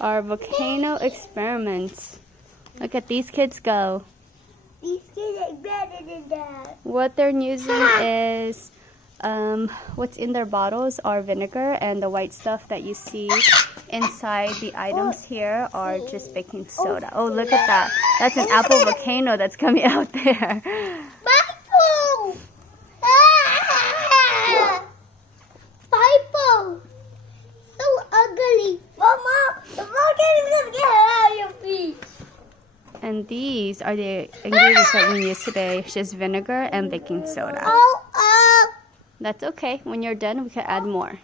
Our volcano experiments. Look at these kids go. These kids are better than that. What they're using is, what's in their bottles are vinegar, and the white stuff that you see inside the items here are just baking soda. Oh, look at that. That's an apple volcano that's coming out there. Pineapple! Ah! Pineapple! So ugly. Mama, the volcano is gonna get out of your feet. And these are the ingredients that we use today. It's just vinegar and baking soda. Oh, That's okay. When you're done, we can add more.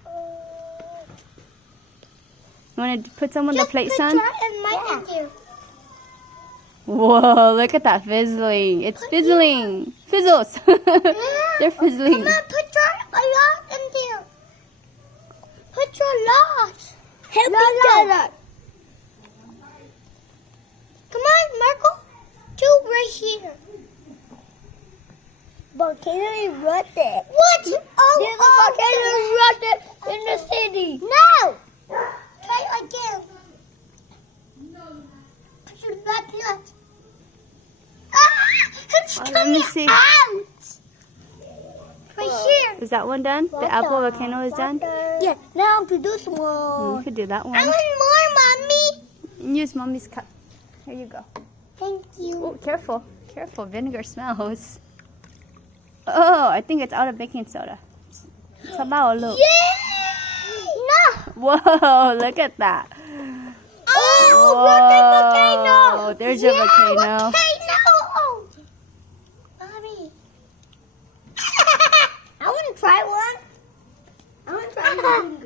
You want to put some on the plate, son? Yeah. Whoa, look at that fizzling. It's fizzling. Fizzles. They're fizzling. Come on, put your lot in there. Put your lot. Help me, Dad. Come on, Marco. Two right here. Volcano erupted. What? There's a volcano erupted in the city. No. Try again. Put your lot. Ah! It's Let coming me see. out. Right here. Is that one done? The apple volcano is done? Yeah. Now produce more. We could do that I one. want more, Mommy. Use mommy's cup. Here you go. Thank you. Oh, careful. Careful. Vinegar smells. Oh, I think it's out of baking soda. Sabaw, look. Yay! No. Whoa, look at that. Oh, look at volcano. Whoa, there's a volcano. Volcano. Mommy. I want to try one. I want to try one.